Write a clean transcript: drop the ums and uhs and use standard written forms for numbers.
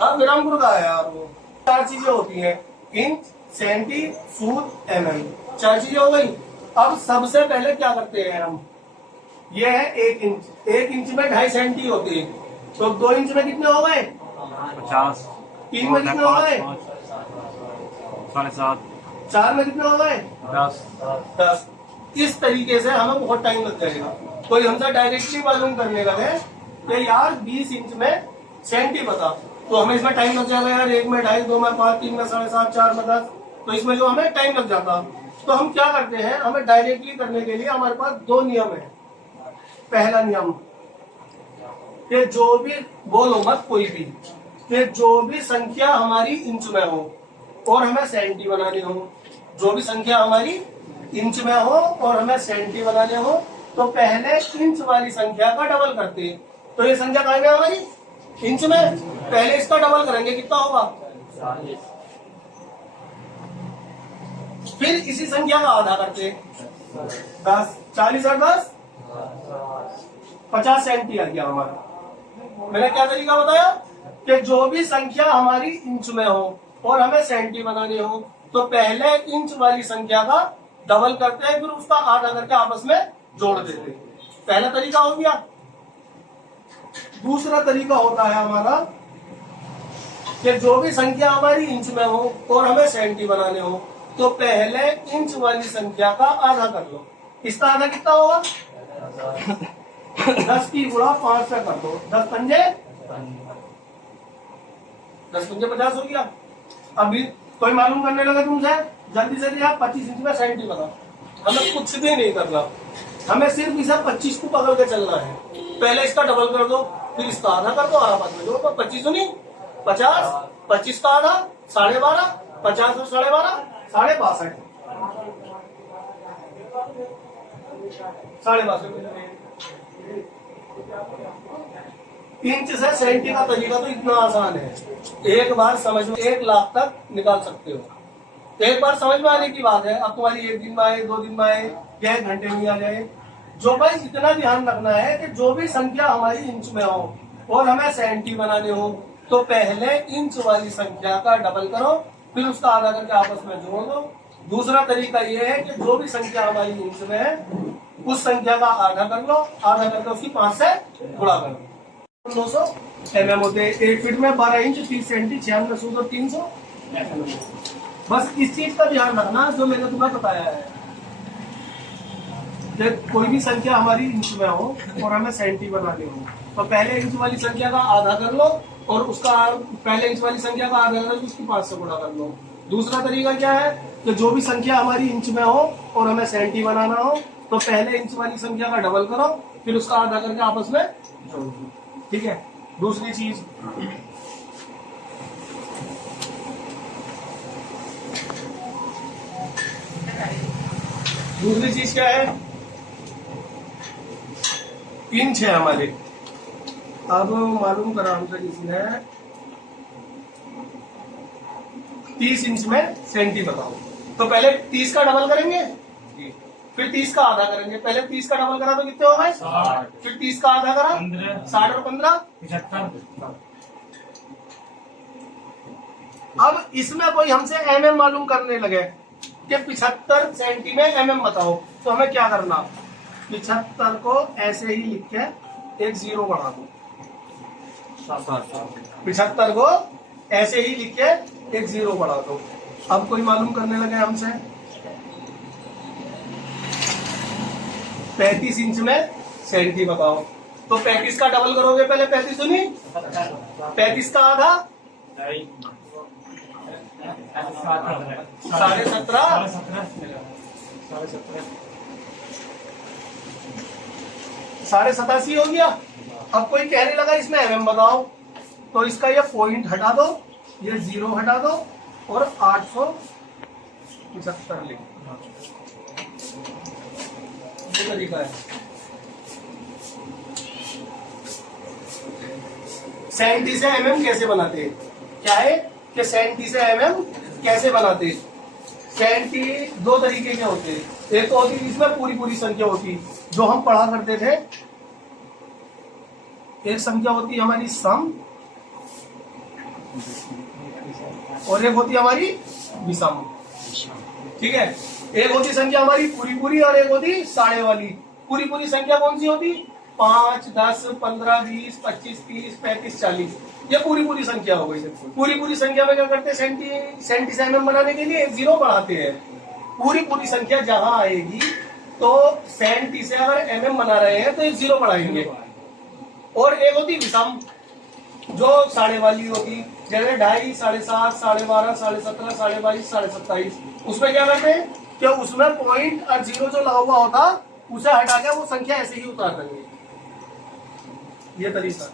हाँ विरामपुर का है यार वो। 4 चीजें होती हैं, इंच, सेंटी, फुट, mm। 4 चीजें हो गई। अब सबसे पहले क्या करते हैं हम, ये है 1 इंच। 1 इंच में 2.5 सेंटी होती है, तो 2 इंच में कितने हो गए 50। 3 में कितने हो गए 7.5। 4 में कितने हो गए 10। इस तरीके से हमें बहुत टाइम लग जाएगा। कोई हमसे डायरेक्टली मालूम करने लगे कि यार 20 इंच में सेंटी बता, तो हमें इसमें टाइम लग जाएगा यार। 1 में 2.5, 2 में 5, 3 में 7.5, 4 में 10, तो इसमें जो हमें टाइम लग जाता। तो हम क्या करते हैं, हमें डायरेक्टली करने के लिए हमारे पास 2 नियम है। पहला नियम कि जो भी, बोलो मत कोई भी, कि जो भी संख्या हमारी इंच में हो और हमें सेंटी बनानी हो, जो भी संख्या हमारी इंच में हो और हमें सेंटी बनाने हो, तो पहले इंच वाली संख्या का डबल करते हैं। तो ये संख्या कहाँ है हमारी इंच में, पहले इसका डबल करेंगे, कितना होगा, फिर इसी संख्या का आधा करते हैं 10। 40 और 10 50 सेंटी आ गया हमारा। मैंने क्या तरीका बताया कि जो भी संख्या हमारी इंच में हो और हमें सेंटी बनानी हो, तो पहले इंच वाली संख्या का डबल करते हैं, फिर उसका आधा करके आपस में जोड़ देते हैं। पहला तरीका हो गया। दूसरा तरीका होता है हमारा कि जो भी संख्या हमारी इंच में हो और हमें सेंटी बनाने हो, तो पहले इंच वाली संख्या का आधा कर लो। इसका आधा कितना होगा 10 की गुणा 5 से कर दो, 10 पंजे 50 हो गया। अभी कोई मालूम करने लगा तुमसे, जल्दी से आप 25 इंच में सेंटी बता। हमें कुछ भी नहीं करना, हमें सिर्फ इसे 25 को पकड़ के चलना है। पहले इसका डबल कर दो, फिर इसका आधा कर दो, आधा में जोड़ दो। 25 नहीं 50, 25 का आधा 12.5, 50 और 12.5 62.5, 62.5। इंच से सेंटी का तरीका तो इतना आसान है, एक बार समझ में 1 लाख तक निकाल सकते हो। एक बार समझ में आने की बात है। अब तुम्हारी 1 दिन में आए, 2 दिन में आए या 1 घंटे में आ जाए, जो भाई इतना ध्यान रखना है कि जो भी संख्या हमारी इंच में हो और हमें सेंटी बनाने हो, तो पहले इंच वाली संख्या का डबल करो, फिर उसका आधा करके आपस में जोड़ दो। दूसरा तरीका यह है कि जो भी संख्या हमारी इंच में है उस संख्या का आधा कर लो, आधा करके उसकी 5 से गुणा करो। 200 mm होते हैं। 1 फीट में 12 इंच 30 सेंटी 96 सूत्र 300। बस इस चीज का ध्यान रखना जो मैंने तुम्हें बताया है कि कोई भी संख्या हमारी इंच में हो और हमें सेंटी बनानी हो, तो पहले इंच वाली संख्या का आधा कर लो और उसका पहले इंच वाली संख्या का आधा कर लो, उसकी 5 से गुणा कर लो। दूसरा तरीका क्या है कि जो भी संख्या हमारी इंच में हो और हमें सेंटी बनाना हो, तो पहले इंच वाली संख्या का डबल करो, फिर उसका आधा करके आपस में जोड़ दो। ठीक है। दूसरी चीज, क्या है, इंच है हमारे। अब मालूम करा हमसे किसी ने 30 इंच में सेंटी बताओ, तो पहले 30 का डबल करेंगे, फिर 30 का आधा करेंगे। पहले 30 का डबल करा तो कितने हो गए 60, फिर 30 का आधा करा 60 और 15 75। अब इसमें कोई हमसे mm मालूम करने लगे कि 75 सेंटी में mm बताओ, तो हमें क्या करना, 75 को ऐसे ही लिख के एक 0 बढ़ा दो। 75 को ऐसे ही लिख के एक 0 बढ़ा दो। अब कोई मालूम करने लगे हमसे 35 इंच में सेंटी बताओ, तो 35 का डबल करोगे, पहले 35 सुनी, 35 का आधा 17.5, 87.5 हो गया। अब कोई कहने लगा इसमें mm बताओ, तो इसका ये पॉइंट हटा दो, ये 0 हटा दो और 875 लिख। ये तरीका है। सेंटी से mm कैसे बनाते हैं, क्या है कि सेंटी से mm कैसे बनाते हैं। सेंटी 2 तरीके के होते हैं, एक तो होती है इसमें पूरी संख्या होती है जो हम पढ़ा करते थे, एक संख्या होती है हमारी सम और एक होती है हमारी विषम। ठीक है, एक होती संख्या हमारी पूरी पूरी और एक होती साढ़े वाली। पूरी पूरी संख्या कौन सी होती? 5, 10, 15, 20, 25, 30, 35, 40, ये पूरी पूरी संख्या हो गई। पूरी पूरी संख्या में क्या करते हैं? सेंटी से mm बनाने के लिए 0 बढ़ाते हैं। पूरी पूरी संख्या जहां आएगी तो सेंटी से अगर mm बना रहे हैं तो ये 0 बढ़ाएंगे। और एक होती विषम जो साढ़े वाली होती, जैसे 2.5, 7.5, 12.5, 17.5, 22.5, 27.5, उसमें क्या करते हैं कि उसमें पॉइंट और 0 जो लगा हुआ होता उसे हटा के वो संख्या ऐसे ही उतार देंगे। ये तरीका